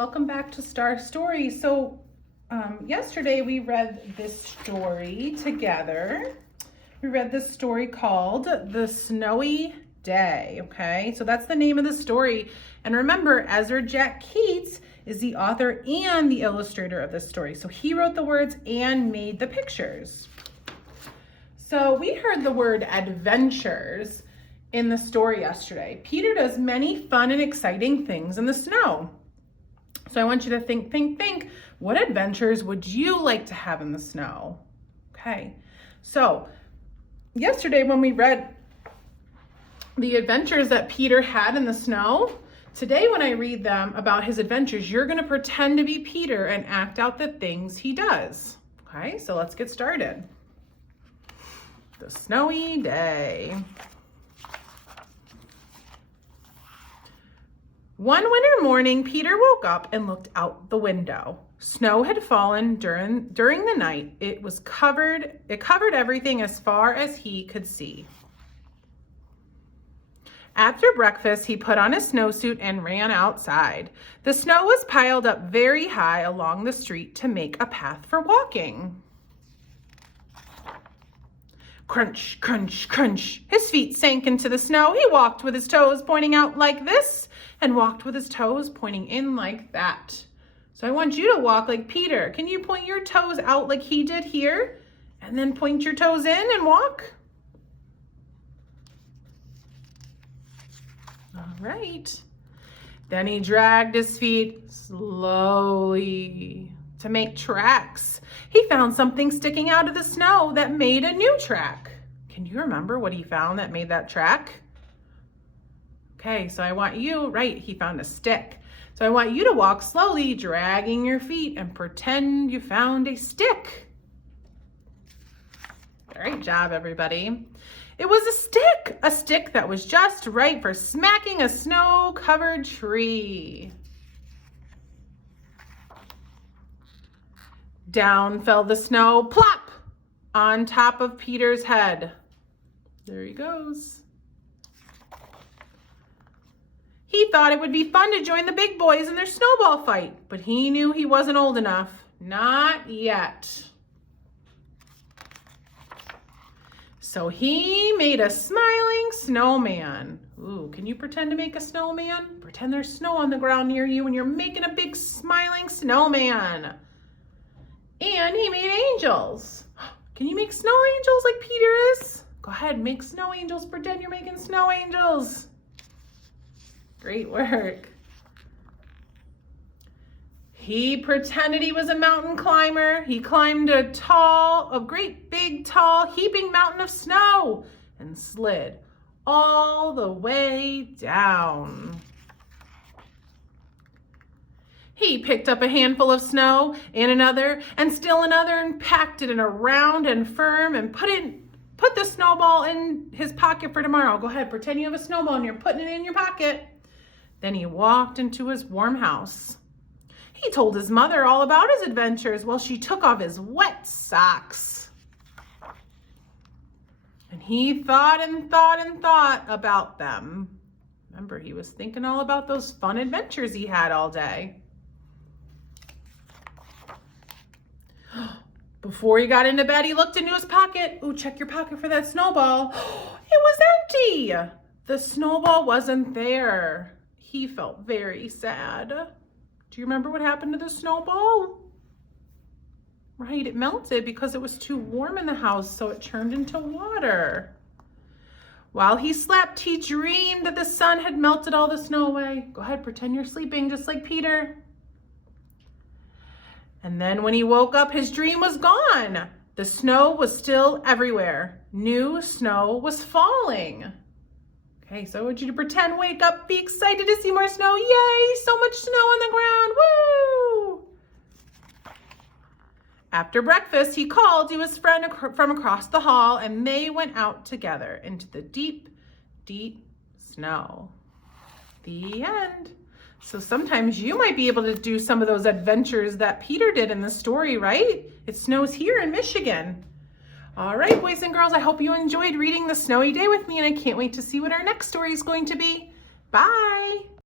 Welcome back to STaR Stories. So yesterday we read this story together. We read this story called The Snowy Day, okay? So that's the name of the story. And remember, Ezra Jack Keats is the author and the illustrator of this story. So he wrote the words and made the pictures. So we heard the word adventures in the story yesterday. Peter does many fun and exciting things in the snow. So I want you to think, what adventures would you like to have in the snow? Okay, so yesterday when we read the adventures that Peter had in the snow, today when I read them about his adventures, you're gonna pretend to be Peter and act out the things he does. Okay, so let's get started. The Snowy Day. One winter morning, Peter woke up and looked out the window. Snow had fallen during the night. It covered everything as far as he could see. After breakfast, he put on his snowsuit and ran outside. The snow was piled up very high along the street to make a path for walking. Crunch, crunch, crunch. His feet sank into the snow. He walked with his toes pointing out like this and walked with his toes pointing in like that. So I want you to walk like Peter. Can you point your toes out like he did here? And then point your toes in and walk. All right. Then he dragged his feet slowly to make tracks. He found something sticking out of the snow that made a new track. Can you remember what he found that made that track? Okay, so I want you, right, he found a stick. So I want you to walk slowly, dragging your feet and pretend you found a stick. Great job, everybody. It was a stick that was just right for smacking a snow-covered tree. Down fell the snow, plop, on top of Peter's head. There he goes. He thought it would be fun to join the big boys in their snowball fight, but he knew he wasn't old enough. Not yet. So he made a smiling snowman. Ooh, can you pretend to make a snowman? Pretend there's snow on the ground near you and you're making a big smiling snowman. And he made angels. Can you make snow angels like Peter is? Go ahead, make snow angels. Pretend you're making snow angels. Great work. He pretended he was a mountain climber. He climbed a great big tall heaping mountain of snow and slid all the way down. He picked up a handful of snow and another and still another and packed it in a round and firm and put the snowball in his pocket for tomorrow. Go ahead, pretend you have a snowball and you're putting it in your pocket. Then he walked into his warm house. He told his mother all about his adventures while she took off his wet socks. And he thought and thought and thought about them. Remember, he was thinking all about those fun adventures he had all day. Before he got into bed, he looked into his pocket. Ooh, check your pocket for that snowball. It was empty. The snowball wasn't there. He felt very sad. Do you remember what happened to the snowball? Right, it melted because it was too warm in the house, so it turned into water. While he slept, he dreamed that the sun had melted all the snow away. Go ahead, pretend you're sleeping just like Peter. And then when he woke up, his dream was gone. The snow was still everywhere. New snow was falling. Okay, so I want you to pretend, wake up, be excited to see more snow. Yay, so much snow on the ground, woo! After breakfast, he called to his friend from across the hall and they went out together into the deep, deep snow. The end. So sometimes you might be able to do some of those adventures that Peter did in the story, right? It snows here in Michigan. All right, boys and girls, I hope you enjoyed reading The Snowy Day with me, and I can't wait to see what our next story is going to be. Bye.